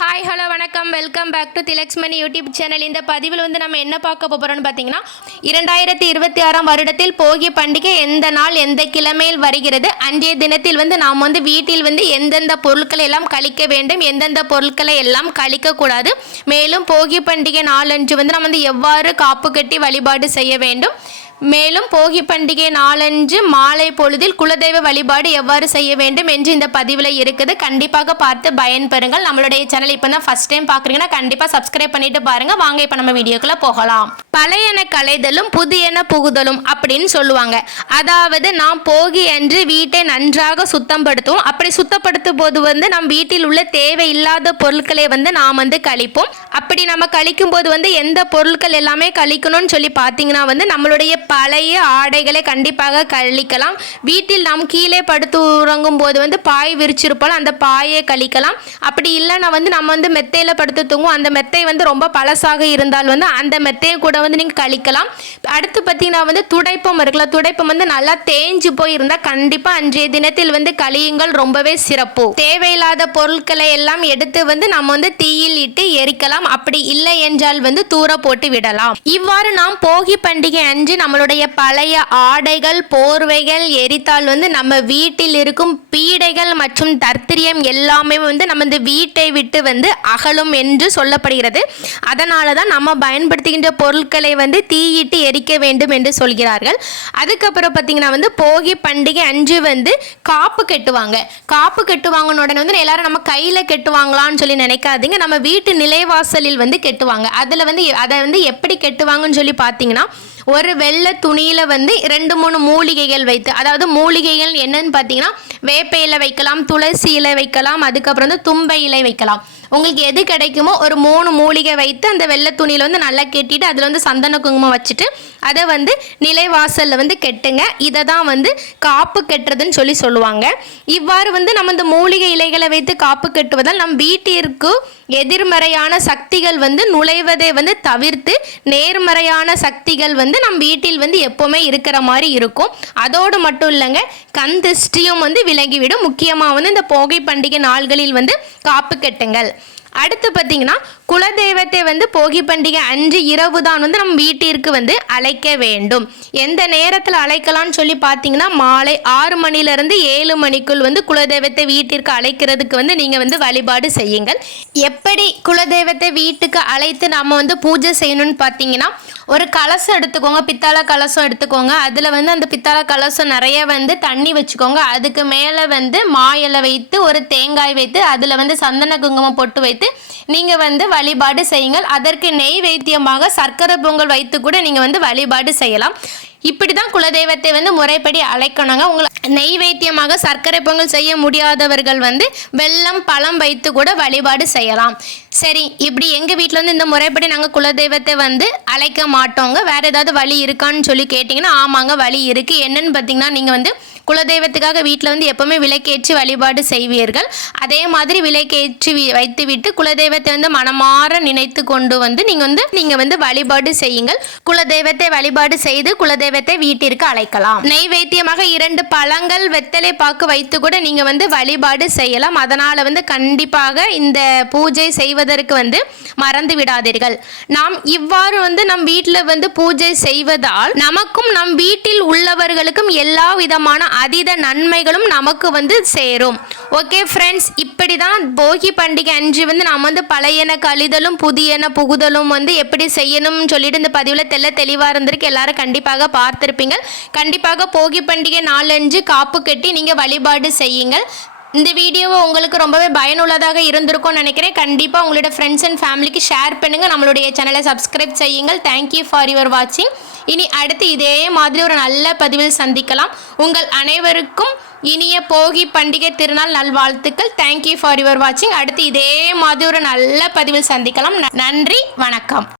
Hi hello வணக்கம் welcome back to Thilaksmani YouTube channel. இந்த பதிவில் நம்ம என்ன பார்க்க போகிறோம்னு பார்த்தீங்கன்னா 2026 வருடத்தில் போகி பண்டிகை எந்த நாள் எந்த கிழமையில் வருகிறது, அன்றைய தினத்தில் நாம் வீட்டில் எந்தெந்த பொருட்களை எல்லாம் கழிக்க வேண்டும், எந்தெந்த பொருட்களை எல்லாம் கழிக்கக்கூடாது, மேலும் போகி பண்டிகை நாளன்று நம்ம எவ்வாறு காப்பு கட்டி வழிபாடு செய்ய வேண்டும், மேலும் போகி பண்டிகை நாளன்று மாலை பொழுதில் குலதெய்வ வழிபாடு எவ்வாறு செய்ய வேண்டும் என்று இந்த பதிவில் இருக்குது. கண்டிப்பாக பார்த்து பயன்பெறுங்கள். நம்மளுடைய சேனல் இப்போ தான் ஃபர்ஸ்ட் டைம் பார்க்குறீங்கன்னா கண்டிப்பாக சப்ஸ்கிரைப் பண்ணிட்டு பாருங்க. வாங்க இப்போ நம்ம வீடியோக்குள்ள போகலாம். பழையன களைதலும் புதியன புகுதலும் அப்படின்னு சொல்லுவாங்க. அதாவது நாம் போகி அன்று வீட்டை நன்றாக சுத்தப்படுத்துவோம். அப்படி சுத்தப்படுத்தும் போது நம் வீட்டில் உள்ள தேவையில்லாத பொருட்களை நாம் கழிப்போம். அப்படி நம்ம கழிக்கும் போது எந்த பொருட்கள் எல்லாமே கழிக்கணும்னு சொல்லி பார்த்தீங்கன்னா நம்மளுடைய பழைய ஆடைகளை கண்டிப்பாக கழிக்கலாம். வீட்டில் நாம் கீழே படுத்து உறங்கும் போது பாய் விரிச்சிருப்போம், அந்த பாயை கழிக்கலாம். அப்படி இல்லைன்னா நம்ம மெத்தையில் படுத்து தூங்குவோம், அந்த மெத்தை ரொம்ப பழசாக இருந்தால் அந்த மெத்தையை கூட நீங்கள் கழிக்கலாம். அடுத்து பார்த்தீங்கன்னா துடைப்பம் இருக்குல்ல, துடைப்பம் நல்லா தேஞ்சு போயிருந்தால் கண்டிப்பாக அன்றைய தினத்தில் கழியுங்கள், ரொம்பவே சிறப்பு. தேவையில்லாத பொருட்களை எல்லாம் எடுத்து நம்ம தீயில் இட்டு எரிக்கலாம். அப்படி இல்லை என்றால் தூர போட்டு விடலாம். இவ்வாறு நாம் போகி பண்டிகை அன்று நம்மளுடைய பழைய ஆடைகள் போர்வைகள் எரித்தால் நம்ம வீட்டில் இருக்கும் பீடைகள் மற்றும் தர்த்திரியம் எல்லாமே நம்ம வீட்டை விட்டு அகலும் என்று சொல்லப்படுகிறது. அதனால தான் நம்ம பயன்படுத்துகின்ற பொருட்களை தீயிட்டு எரிக்க வேண்டும் என்று சொல்கிறார்கள். அதுக்கப்புறம் பார்த்தீங்கன்னா போகி பண்டிகை அன்று காப்பு கட்டுவாங்க. காப்பு கட்டுவாங்கன்னு உடனே எல்லாரும் நம்ம கையில் கட்டுவாங்களான்னு சொல்லி நினைக்காதீங்க. நம்ம வீட்டு நிலைவாசலில் கட்டுவாங்க. அதில் அதை எப்படி கட்டுவாங்கன்னு சொல்லி பார்த்தீங்கன்னா ஒரு வெள்ளை துணியில் 2-3 மூலிகைகள் வைத்து, அதாவது மூலிகைகள் என்னன்னு பார்த்தீங்கன்னா வேப்ப இலை வைக்கலாம், துளசி இலை வைக்கலாம், அதுக்கப்புறம் தும்பை இலை வைக்கலாம். உங்களுக்கு எது கிடைக்குமோ ஒரு 3 மூலிகை வைத்து அந்த வெள்ளை துணியில் நல்லா கெட்டிட்டு அதில் சந்தன குங்குமம் வச்சுட்டு அதை நிலைவாசலில் கெட்டுங்க. இதை தான் காப்பு கட்டுறதுன்னு சொல்லி சொல்லுவாங்க. இவ்வாறு நம்ம இந்த மூலிகை இலைகளை வைத்து காப்பு கட்டுவதால் நம் வீட்டிற்கு எதிர்மறையான சக்திகள் நுழைவதை தவிர்த்து நேர்மறையான சக்திகள் நம் வீட்டில் எப்போவுமே இருக்கிற மாதிரி இருக்கும். அதோடு மட்டும் இல்லைங்க, கண் திருஷ்டியும் விலகிவிடும். முக்கியமாக இந்த போகி பண்டிகை நாள்களில் காப்பு கட்டுங்கள். அடுத்து பார்த்தீங்கன்னா குலதெய்வத்தை போகி பண்டிகை அன்று இரவு தான் நம்ம வீட்டிற்கு அழைக்க வேண்டும். எந்த நேரத்தில் அழைக்கலாம்னு சொல்லி பார்த்தீங்கன்னா மாலை 6 மணிலிருந்து 7 மணிக்குள் குலதெய்வத்தை வீட்டிற்கு அழைக்கிறதுக்கு நீங்கள் வழிபாடு செய்யுங்கள். எப்படி குலதெய்வத்தை வீட்டுக்கு அழைத்து நம்ம பூஜை செய்யணும்னு பார்த்தீங்கன்னா ஒரு கலசம் எடுத்துக்கோங்க, பித்தளை கலசம் எடுத்துக்கோங்க. அதில் அந்த பித்தளை கலசம் நிறைய தண்ணி வச்சுக்கோங்க. அதுக்கு மேலே மா இலை வைத்து ஒரு தேங்காய் வைத்து அதில் சந்தன குங்குமம் பொட்டு வைத்து நீங்கள் வழிபாடு செய்யுங்கள். அதற்கு நெய்வேத்தியமாக சர்க்கரை பொங்கல் வைத்து கூட நீங்கள் வழிபாடு செய்யலாம். இப்படி தான் குலதெய்வத்தை முறைப்படி அழைக்கணுங்க. உங்களை நெய்வேத்தியமாக சர்க்கரை பொங்கல் செய்ய முடியாதவர்கள் வெல்லம் பழம் வைத்து கூட வழிபாடு செய்யலாம். சரி, இப்படி எங்கள் வீட்டில் இந்த முறைப்படி நாங்கள் குலதெய்வத்தை அழைக்க மாட்டோங்க, வேறு ஏதாவது வழி இருக்கான்னு சொல்லி கேட்டிங்கன்னா ஆமாங்க வழி இருக்குது. என்னன்னு பார்த்தீங்கன்னா நீங்கள் குலதெய்வத்துக்காக வீட்டில் எப்போவுமே விளக்கேற்றி வழிபாடு செய்வீர்கள். அதே மாதிரி விளக்கேற்றி வைத்து விட்டு குலதெய்வத்தை மனமாற நினைத்து கொண்டு நீங்கள் வழிபாடு செய்யுங்கள். குலதெய்வத்தை வழிபாடு செய்து குலதெய்வத்தை வீட்டிற்கு அழைக்கலாம். நெய்வேத்தியமாக 2 பழங்கள் வெத்தலை பாக்கு வைத்து கூட நீங்கள் வழிபாடு செய்யலாம். அதனால் கண்டிப்பாக இந்த பூஜை செய்வதற்கு மறந்து விடாதீர்கள். நாம் இவ்வாறு நம் வீட்டில் பூஜை செய்வதால் நமக்கும் நம் வீட்டில் உள்ளவர்களுக்கும் எல்லா விதமான அதீத நன்மைகளும் நமக்கு சேரும். ஓகே ஃப்ரெண்ட்ஸ், இப்படி தான் போகி பண்டிகை அன்று நாம் பழையன கழிதலும் புதியன புகுதலும் எப்படி செய்யணும்னு சொல்லிட்டு இந்த பதிவில் தெளிவாக இருந்திருக்கு. எல்லாரும் கண்டிப்பாக பார்த்துருப்பீங்க. கண்டிப்பாக போகி பண்டிகை நாளன்று காப்பு கட்டி நீங்கள் வழிபாடு செய்யுங்கள். இந்த வீடியோவை உங்களுக்கு ரொம்பவே பயனுள்ளதாக இருந்திருக்கும்னு நினைக்கிறேன். கண்டிப்பாக உங்களோட ஃப்ரெண்ட்ஸ் அண்ட் ஃபேமிலிக்கு ஷேர் பண்ணுங்கள். நம்மளுடைய சேனலை சப்ஸ்கிரைப் செய்யுங்கள். தேங்க்யூ ஃபார் யுவர் வாட்சிங். இனி அடுத்து இதே மாதிரி ஒரு நல்ல பதிவில் சந்திக்கலாம். உங்கள் அனைவருக்கும் இனிய போகி பண்டிகை திருநாள் நல்வாழ்த்துக்கள். தேங்க்யூ ஃபார் யுவர் வாட்சிங். அடுத்து இதே மாதிரி ஒரு நல்ல பதிவில் சந்திக்கலாம். நன்றி, வணக்கம்.